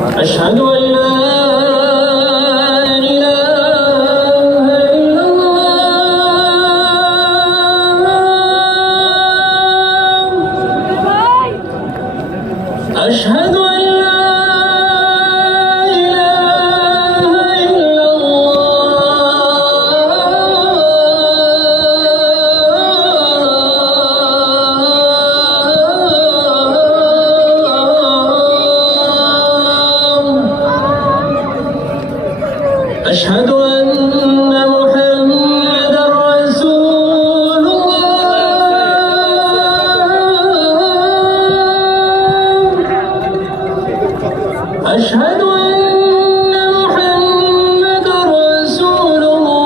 أشهد أن لا إله إلا الله. أشهد أن لا إله إلا الله. أشهد أن محمدًا رسول الله. أشهد أن محمدًا رسول الله.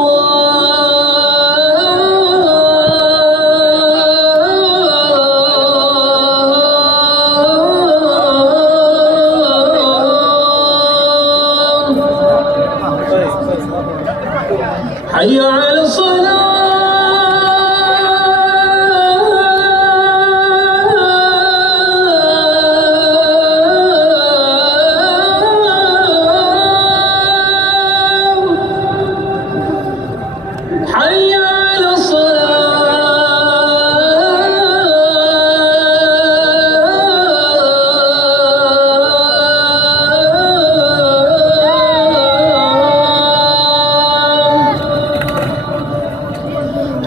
حي على الصلاة. حي على الصلاة.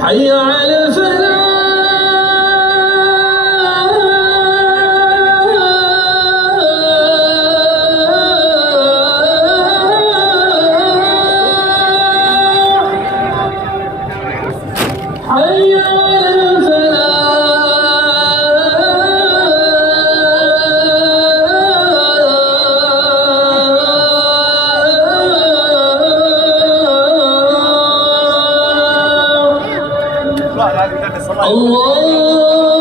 حي على الفلاح. حي على الفلاح. الله